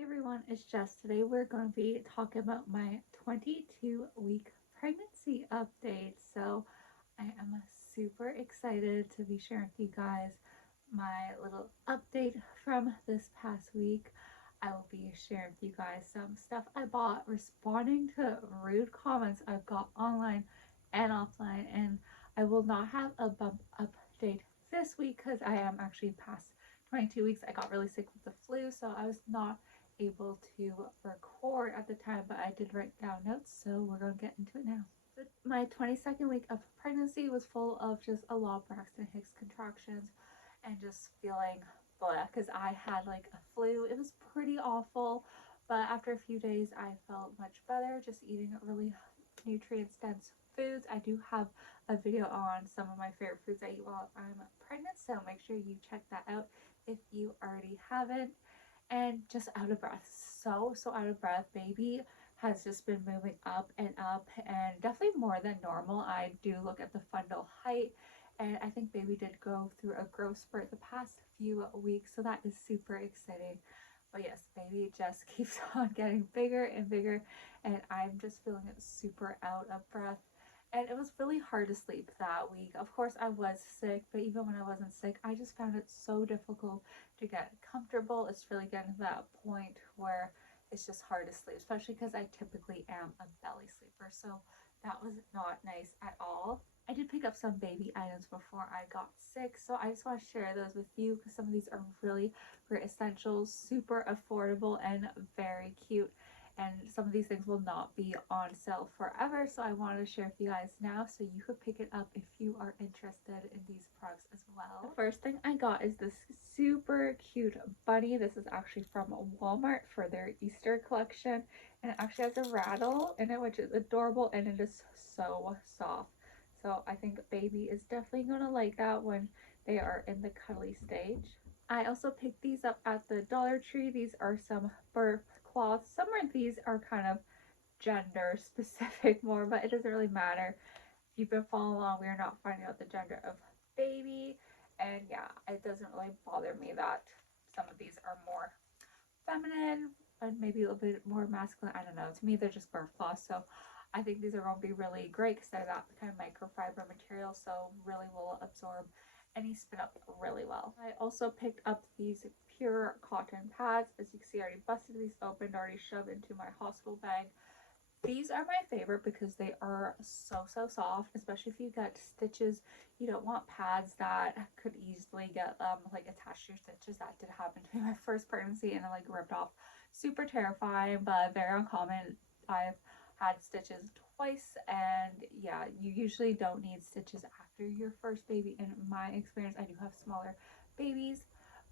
Hey everyone, it's Jess. Today we're going to be talking about my 22-week pregnancy update. So I am super excited to be sharing with you guys my little update from this past week. I will be sharing with you guys some stuff I bought, responding to rude comments I've got online and offline, and I will not have a bump update this week because I am actually past 22 weeks. I got really sick with the flu, so I was not able to record at the time, but I did write down notes, so we're going to get into it now. My 22nd week of pregnancy was full of just a lot of Braxton Hicks contractions and just feeling blah because I had like a flu. It was pretty awful, but after a few days, I felt much better just eating really nutrient dense foods. I do have a video on some of my favorite foods I eat while I'm pregnant, so make sure you check that out if you already haven't. And just out of breath, so out of breath. Baby has just been moving up and definitely more than normal. I do look at the fundal height, and I think baby did go through a growth spurt the past few weeks, so that is super exciting. But yes, baby just keeps on getting bigger and bigger, and I'm just feeling super out of breath. And it was really hard to sleep that week. Of course, I was sick, but even when I wasn't sick, I just found it so difficult to get comfortable. It's really getting to that point where it's just hard to sleep, especially because I typically am a belly sleeper. So that was not nice at all. I did pick up some baby items before I got sick, so I just want to share those with you because some of these are really great essentials, super affordable, and very cute. And some of these things will not be on sale forever, so I wanted to share with you guys now so you could pick it up if you are interested in these products as well. The first thing I got is this super cute bunny. This is actually from Walmart for their Easter collection, and it actually has a rattle in it, which is adorable, and it is so soft. So I think baby is definitely gonna like that when they are in the cuddly stage. I also picked these up at the Dollar Tree. These are some birth cloths. Some of these are kind of gender specific more, but it doesn't really matter. If you've been following along, we are not finding out the gender of baby. And yeah, it doesn't really bother me that some of these are more feminine and maybe a little bit more masculine. I don't know. To me, they're just birth cloths. So I think these are going to be really great because they're that kind of microfiber material. So really will absorb any spin up really well. I also picked up these pure cotton pads. As you can see, I already busted these open, already shoved into my hospital bag. These are my favorite because they are so soft, especially if you get stitches. You don't want pads that could easily get like attached to your stitches. That did happen to me my first pregnancy and it like ripped off. Super terrifying, but very uncommon. I've had stitches twice, and yeah, you usually don't need stitches after your first baby. In my experience, I do have smaller babies,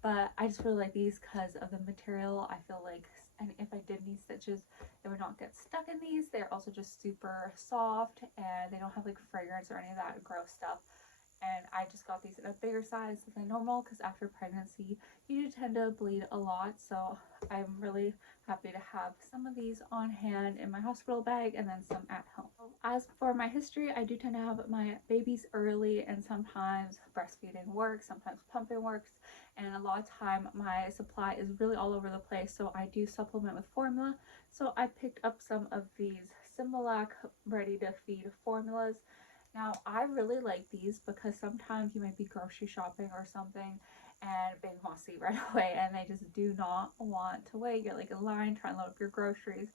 but I just really like these because of the material. I feel like, and if I did need stitches, it would not get stuck in these. They're also just super soft and they don't have like fragrance or any of that gross stuff. And I just got these in a bigger size than normal because after pregnancy you do tend to bleed a lot, so I'm really happy to have some of these on hand in my hospital bag and then some at home. As for my history, I do tend to have my babies early, and sometimes breastfeeding works, sometimes pumping works, and a lot of time my supply is really all over the place, so I do supplement with formula. So I picked up some of these Similac ready to feed formulas. Now I really like these because sometimes you might be grocery shopping or something and baby wants to eat right away and they just do not want to wait. You're like in line trying to load up your groceries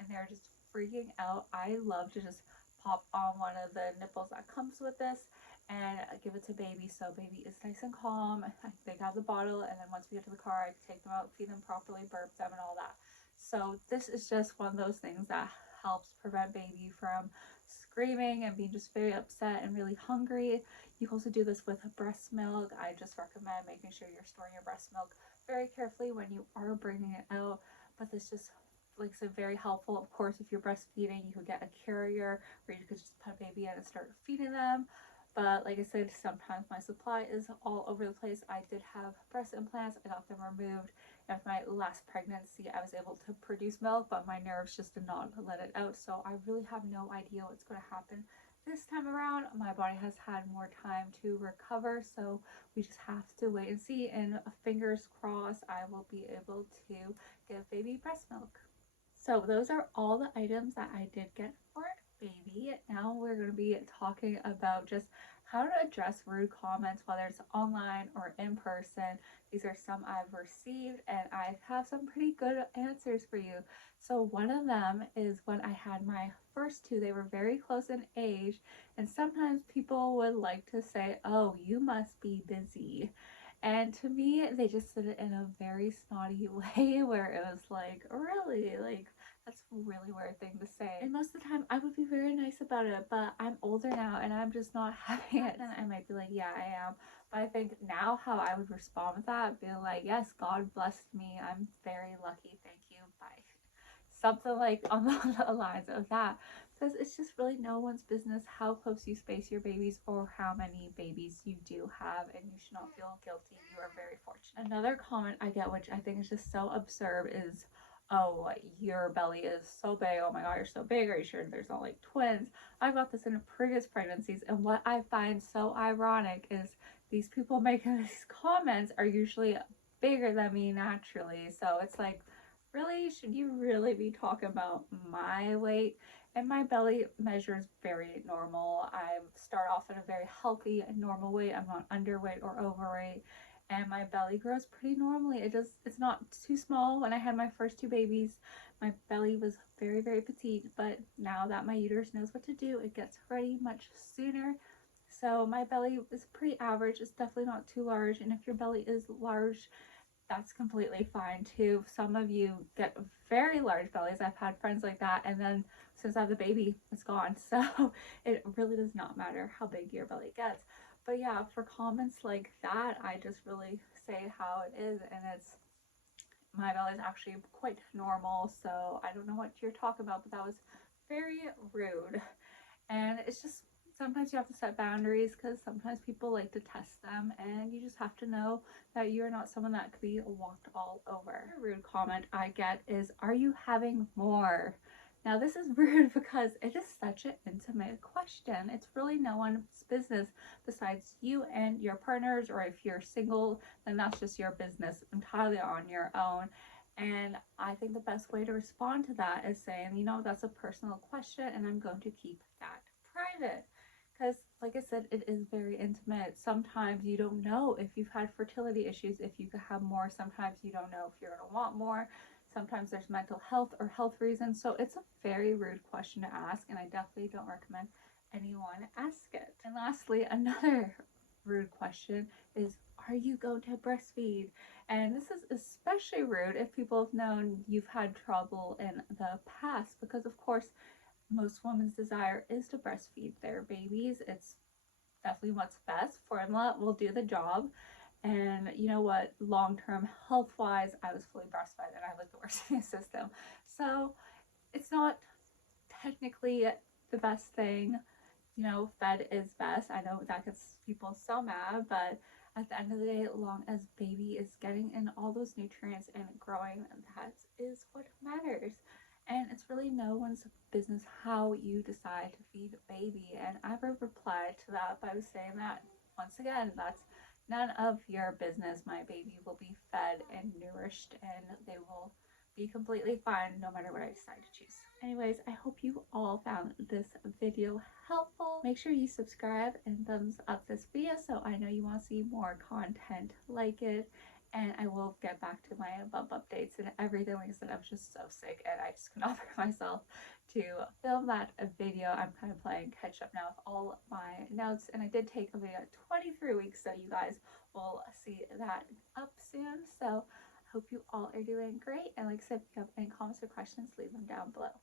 and they're just freaking out. I love to just pop on one of the nipples that comes with this and give it to baby, so baby is nice and calm. They have the bottle, and then once we get to the car I can take them out, feed them properly, burp them and all that. So this is just one of those things that helps prevent baby from screaming and being just very upset and really hungry. You can also do this with breast milk. I just recommend making sure you're storing your breast milk very carefully when you are bringing it out. But this just, like I said, very helpful. Of course, if you're breastfeeding, you could get a carrier where you could just put a baby in and start feeding them. But like I said, sometimes my supply is all over the place. I did have breast implants. I got them removed. And with my last pregnancy, I was able to produce milk, but my nerves just did not let it out. So I really have no idea what's going to happen This time around, my body has had more time to recover, so we just have to wait and see. And fingers crossed, I will be able to give baby breast milk. So those are all the items that I did get for baby. Now we're going to be talking about just how to address rude comments, whether it's online or in person. These are some I've received, and I have some pretty good answers for you. So one of them is when I had my first two, they were very close in age, and sometimes people would like to say, "Oh, you must be busy." And to me, they just said it in a very snotty way where it was like, really? Like, that's a really weird thing to say. And most of the time, I would be very nice about it, but I'm older now and I'm just not having it. Then I might be like, yeah, I am. But I think now how I would respond with that, being like, yes, God blessed me. I'm very lucky. Thank you. Bye. Something like on the lines of that, because it's just really no one's business how close you space your babies or how many babies you do have, and you should not feel guilty. You are very fortunate. Another comment I get, which I think is just so absurd, is, "Oh, your belly is so big. Oh my God, you're so big. Are you sure there's not like twins?" I've got this in previous pregnancies, and what I find so ironic is these people making these comments are usually bigger than me naturally. So it's like, really, should you really be talking about my weight? And my belly measures very normal. I start off at a very healthy and normal weight. I'm not underweight or overweight. And my belly grows pretty normally. It's not too small. When I had my first two babies, my belly was very, very petite. But now that my uterus knows what to do, it gets ready much sooner. So my belly is pretty average. It's definitely not too large. And if your belly is large, that's completely fine too. Some of you get very large bellies. I've had friends like that, and then since I have the baby, it's gone. So it really does not matter how big your belly gets. But yeah, for comments like that, I just really say how it is, and it's, my belly is actually quite normal. So I don't know what you're talking about, but that was very rude. And it's just, sometimes you have to set boundaries because sometimes people like to test them, and you just have to know that you're not someone that could be walked all over. A rude comment I get is, "Are you having more?" Now this is rude because it is such an intimate question. It's really no one's business besides you and your partners, or if you're single, then that's just your business entirely on your own. And I think the best way to respond to that is saying, that's a personal question and I'm going to keep that private. Because, like I said, it is very intimate. Sometimes you don't know if you've had fertility issues, if you could have more. Sometimes you don't know if you're going to want more. Sometimes there's mental health or health reasons. So it's a very rude question to ask, and I definitely don't recommend anyone ask it. And lastly, another rude question is, "Are you going to breastfeed?" And this is especially rude if people have known you've had trouble in the past, because of course most women's desire is to breastfeed their babies. It's definitely what's best. Formula will do the job. And you know what? Long term health wise, I was fully breastfed and I was the worst in the system. So it's not technically the best thing. Fed is best. I know that gets people so mad, but at the end of the day, long as baby is getting in all those nutrients and growing, that is what matters. And it's really no one's business how you decide to feed baby. And I replied to that by saying that, once again, that's none of your business. My baby will be fed and nourished, and they will be completely fine no matter what I decide to choose. Anyways, I hope you all found this video helpful. Make sure you subscribe and thumbs up this video so I know you want to see more content like it. And I will get back to my bump updates and everything. Like I said, I was just so sick and I just could not bring myself to film that video. I'm kind of playing catch up now with all my notes, and I did take a video 23 weeks, so you guys will see that up soon. So hope you all are doing great, and like I said, if you have any comments or questions, leave them down below.